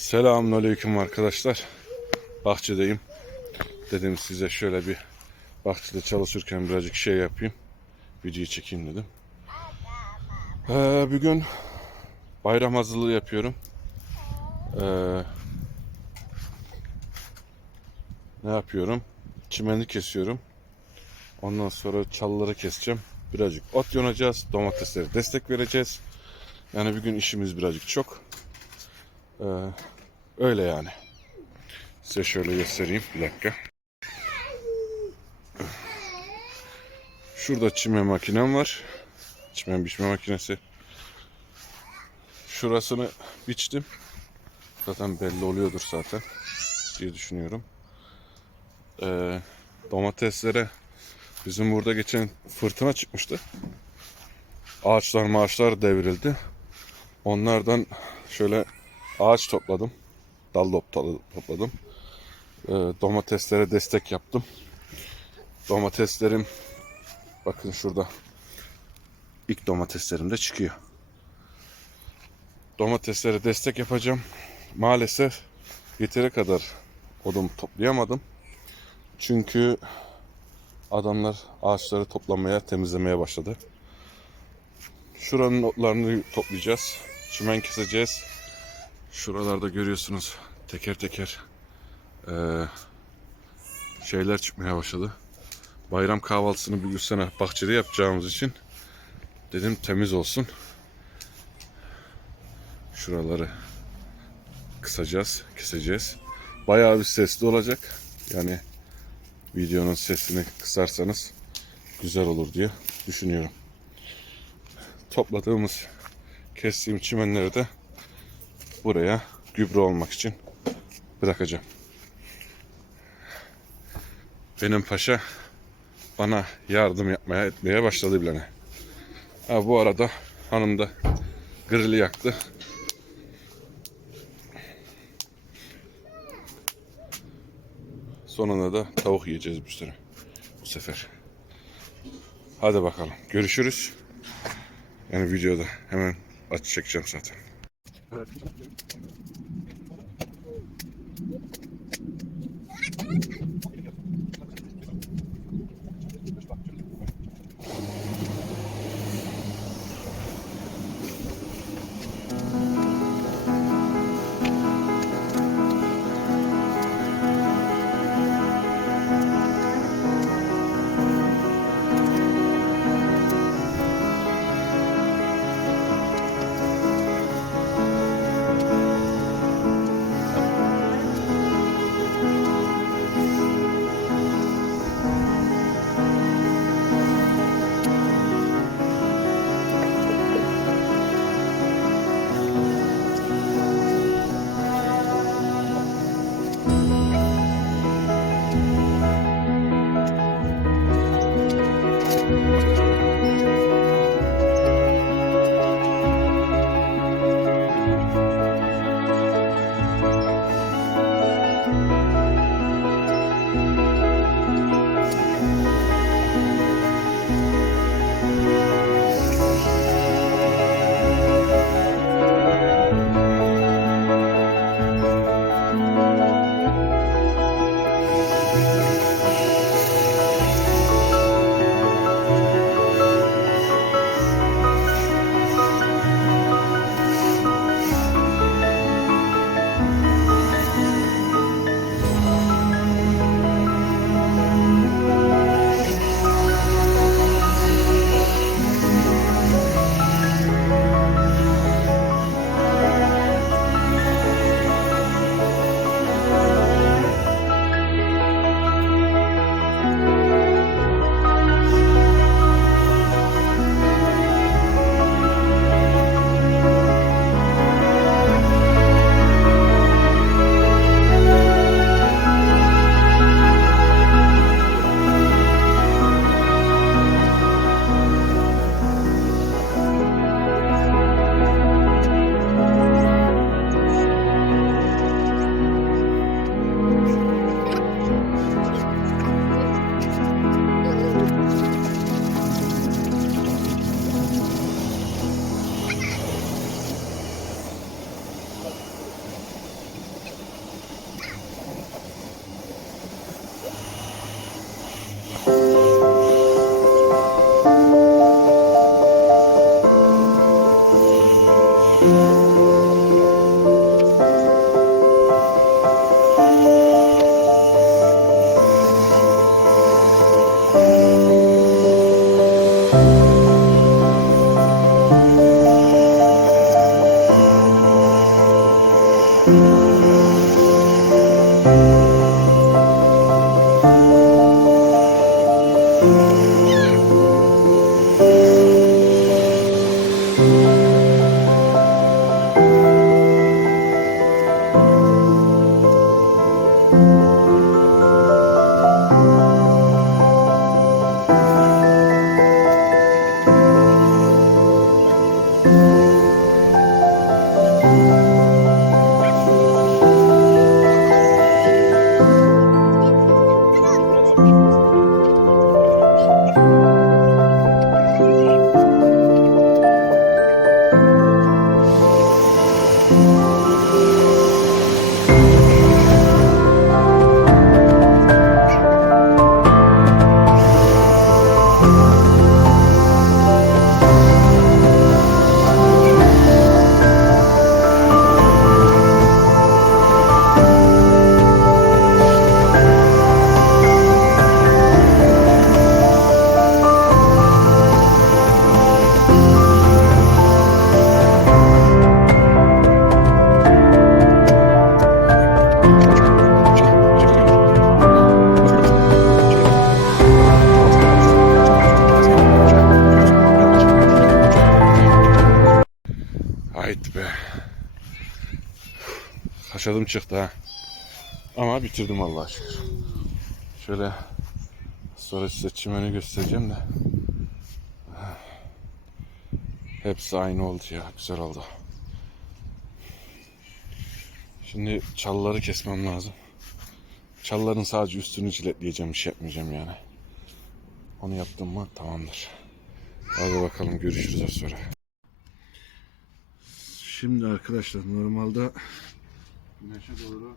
Selamünaleyküm arkadaşlar. Bahçedeyim. Dedim size şöyle bir bahçede çalışırken birazcık şey yapayım. Videoyu çekeyim dedim. Ee, bugün bayram hazırlığı yapıyorum. Ee, ne yapıyorum? Çimeni kesiyorum. Ondan sonra çalıları keseceğim. Birazcık ot yonacağız. Domateslere destek vereceğiz. Yani bugün işimiz birazcık çok. Ee, öyle yani. Size şöyle göstereyim. Bir dakika. Şurada çime makinem var. Çimen biçme makinesi. Şurasını biçtim. Zaten belli oluyordur zaten diye düşünüyorum. Ee, domateslere bizim burada geçen fırtına çıkmıştı. Ağaçlar maaşlar devrildi. Onlardan şöyle ağaç topladım. Dal topla- topladım. Ee, domateslere destek yaptım. Domateslerim bakın şurada ilk domateslerim de çıkıyor. Domateslere destek yapacağım. Maalesef yeteri kadar odun toplayamadım. Çünkü adamlar ağaçları toplamaya, temizlemeye başladı. Şuranın otlarını toplayacağız. Çimen keseceğiz. Şuralarda görüyorsunuz teker teker eee, şeyler çıkmaya başladı. Bayram kahvaltısını bir sene bahçede yapacağımız için dedim temiz olsun. Şuraları kısacağız, keseceğiz. Bayağı bir sesli olacak. Yani videonun sesini kısarsanız güzel olur diye düşünüyorum. Topladığımız, kestiğim çimenleri de buraya gübre olmak için bırakacağım. Benim paşa bana yardım yapmaya etmeye başladı bilene. Ha, bu arada hanım da grili yaktı. Sonunda da tavuk yiyeceğiz bu sene. Bu sefer. Hadi bakalım. Görüşürüz. Yani videoda hemen aç çekeceğim zaten. Thank you. you. Haşadım çıktı ha. Ama bitirdim Allah'a şükür. Şöyle sonra size çimeni göstereceğim de. Hepsi aynı oldu ya. Güzel oldu. Şimdi çalıları kesmem lazım. Çalıların sadece üstünü ciletleyeceğim. Bir şey yapmayacağım yani. Onu yaptım mı tamamdır. Hadi bakalım görüşürüz sonra. Şimdi arkadaşlar normalde güneşe doğru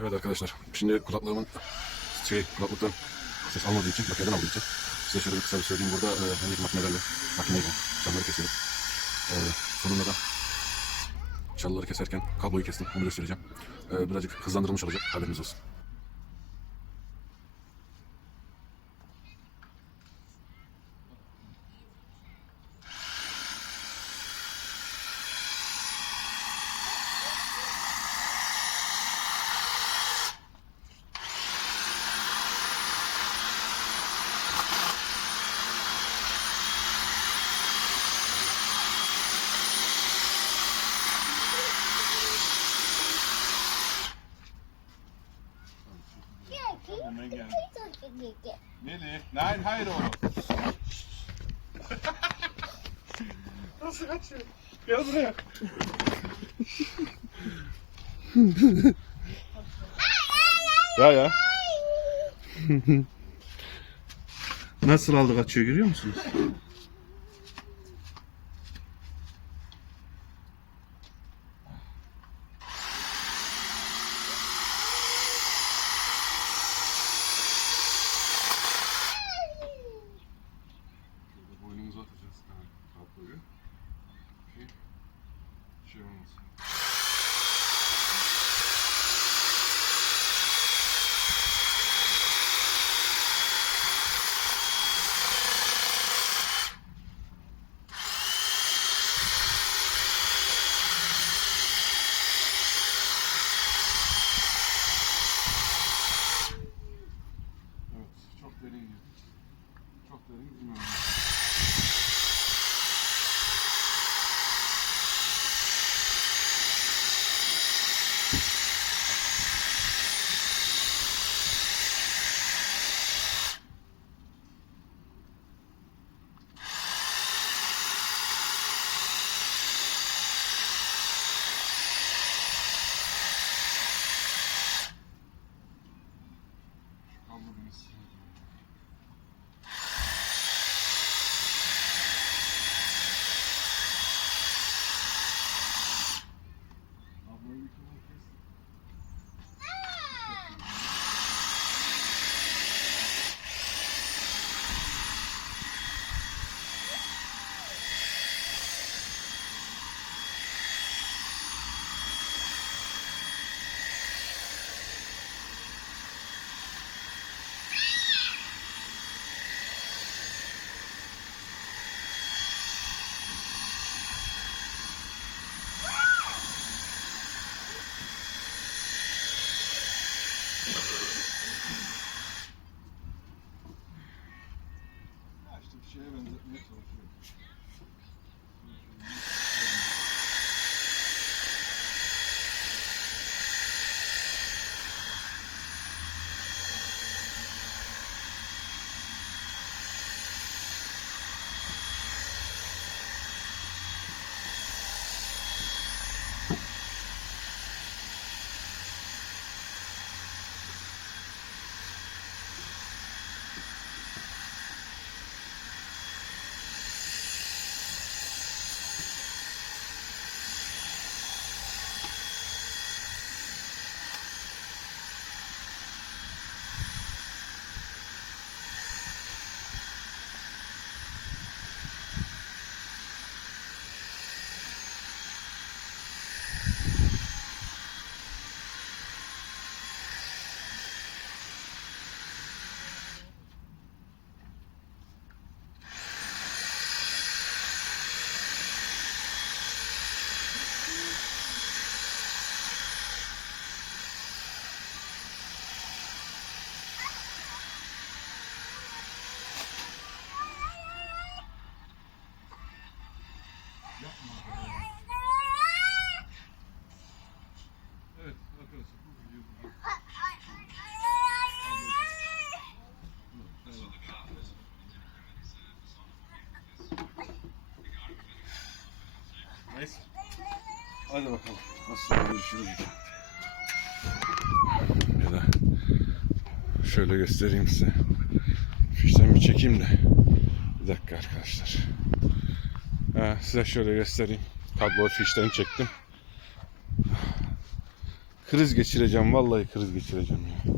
Evet arkadaşlar, şimdi kulaklarımın şey, kulaklıktan ses almadığı için, makineden aldığı için size şöyle bir kısa bir söyleyeyim. Burada e, önceki makinelerle, makineyle çalıları kesiyorum. E, sonunda da çalıları keserken kabloyu kestim, onu göstereceğim. E, birazcık hızlandırılmış olacak, haberiniz olsun. Melih. Nein, hayır oğlum. Nasıl kaçıyor? Gel buraya. Ya ya. Nasıl aldı kaçıyor görüyor musunuz? Kabloyu. Ki şey olmasın. Hadi bakalım. Nasıl görüşürüz. Ya da şöyle göstereyim size. Fişten bir çekeyim de. Bir dakika arkadaşlar. Ha, size şöyle göstereyim. Kablo fişten çektim. Kriz geçireceğim. Vallahi kriz geçireceğim ya.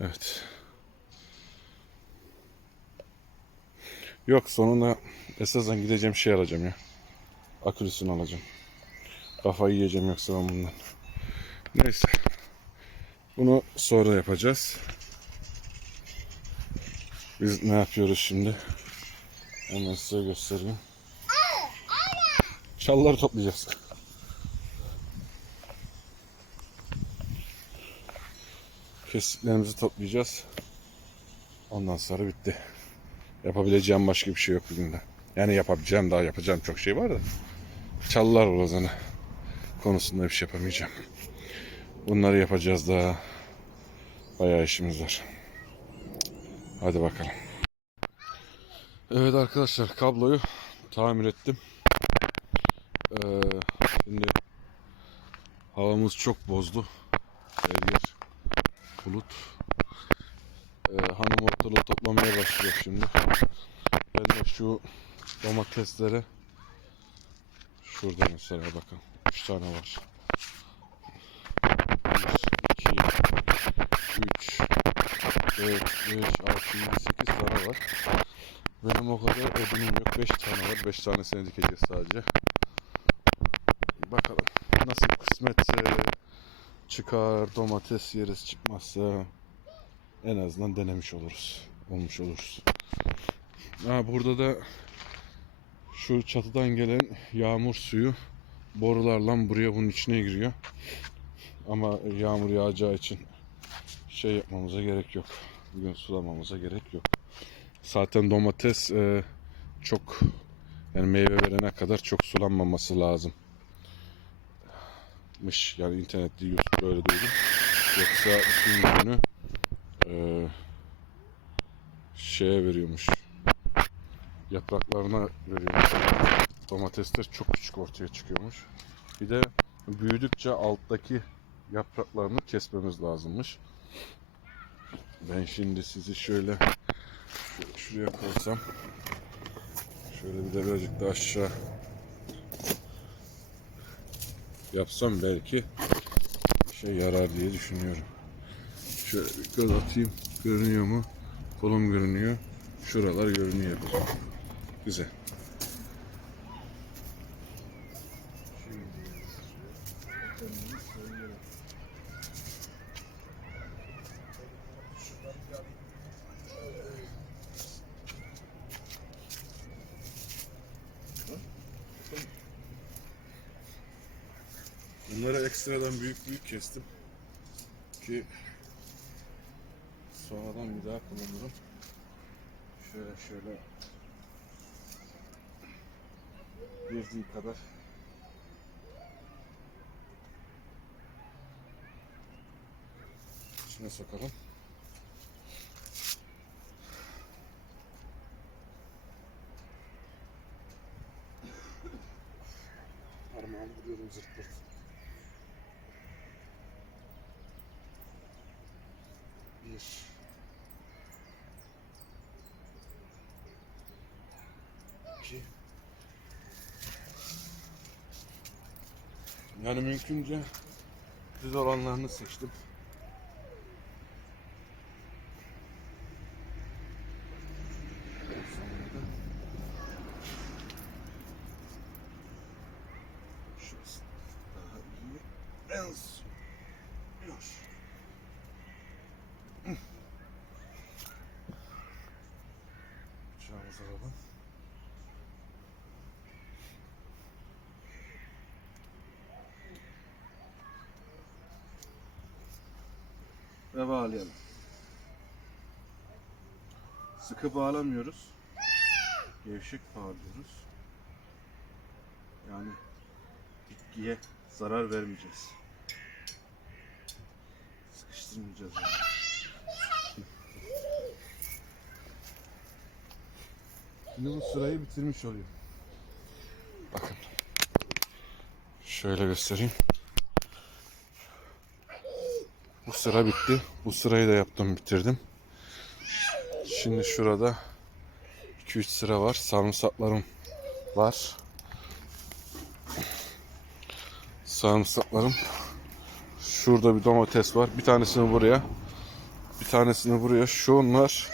Evet. Yok sonuna esasen gideceğim şey alacağım ya. Akülüsünü alacağım. Kafayı yiyeceğim yoksa ben bundan. Neyse. Bunu sonra yapacağız. Biz ne yapıyoruz şimdi? Hemen size göstereyim. Çalıları toplayacağız. Kestiklerimizi toplayacağız. Ondan sonra bitti. Yapabileceğim başka bir şey yok bugün de. Yani yapabileceğim daha yapacağım çok şey var da. Çalılar Ozan'ı konusunda bir şey yapamayacağım. Bunları yapacağız daha. Bayağı işimiz var. Hadi bakalım. Evet arkadaşlar kabloyu tamir ettim. Ee, şimdi havamız çok bozdu. Her yer bulut. Ee, hanım ortalığı toplamaya başlıyor şimdi. Ben de şu domateslere şurada mesela bakın 3 tane var. 1, 2, 3, 4, 5, 6, 7, 8 tane var. Benim o kadar odunum yok. 5 tane var. 5 tanesini dikeceğiz sadece. Bakalım nasıl kısmetse çıkar domates yeriz çıkmazsa en azından denemiş oluruz. Olmuş oluruz. Ha, burada da şu çatıdan gelen yağmur suyu borularla buraya bunun içine giriyor. Ama yağmur yağacağı için şey yapmamıza gerek yok. Bugün sulamamıza gerek yok. Zaten domates e, çok yani meyve verene kadar çok sulanmaması lazım. Mış yani internette YouTube böyle duydum. Yoksa bütün günü e, şeye veriyormuş. Yapraklarına veriyormuş. Domatesler çok küçük ortaya çıkıyormuş. Bir de büyüdükçe alttaki yapraklarını kesmemiz lazımmış. Ben şimdi sizi şöyle şuraya koysam şöyle bir de birazcık daha aşağı yapsam belki şey yarar diye düşünüyorum. Şöyle bir göz atayım. Görünüyor mu? Kolum görünüyor. Şuralar görünüyor. Güzel. Bunları ekstradan büyük büyük kestim ki falan bir daha kullanırım. Şöyle şöyle girdiği kadar içine sokalım. Yani mümkünce düz olanlarını seçtim. Sonra da Şurası daha iyi. En son. Yok. Bıçağımızı alalım. Ve bağlayalım. Sıkı bağlamıyoruz. Gevşek bağlıyoruz. Yani bitkiye zarar vermeyeceğiz. Sıkıştırmayacağız yani. Şimdi bu sırayı bitirmiş oluyor. Bakın. Şöyle göstereyim. Bu sıra bitti. Bu sırayı da yaptım bitirdim. Şimdi şurada 2-3 sıra var. Sarımsaklarım var. Sarımsaklarım. Şurada bir domates var. Bir tanesini buraya. Bir tanesini buraya. Şunlar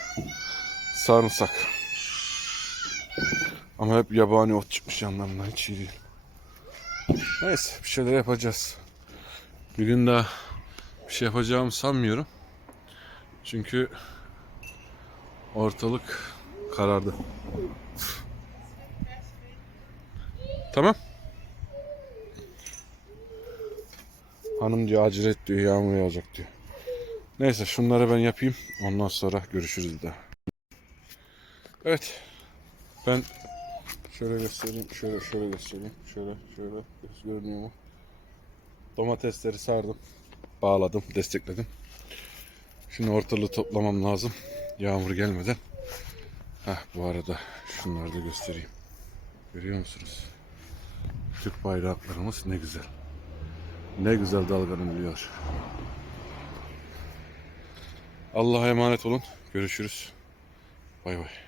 sarımsak. Ama hep yabani ot çıkmış yanlarından. Hiç iyi değil. Neyse bir şeyler yapacağız. Bir gün daha bir şey yapacağımı sanmıyorum. Çünkü ortalık karardı. Tamam. Hanım diyor acele et diyor yağmur yağacak diyor. Neyse şunları ben yapayım. Ondan sonra görüşürüz daha. Evet. Ben şöyle göstereyim. Şöyle şöyle göstereyim. Şöyle şöyle görünüyor mu? Domatesleri sardım. Bağladım. Destekledim. Şimdi ortalığı toplamam lazım. Yağmur gelmeden. Heh, bu arada şunları da göstereyim. Görüyor musunuz? Türk bayraklarımız ne güzel. Ne güzel dalgalanıyor. Allah'a emanet olun. Görüşürüz. Bay bay.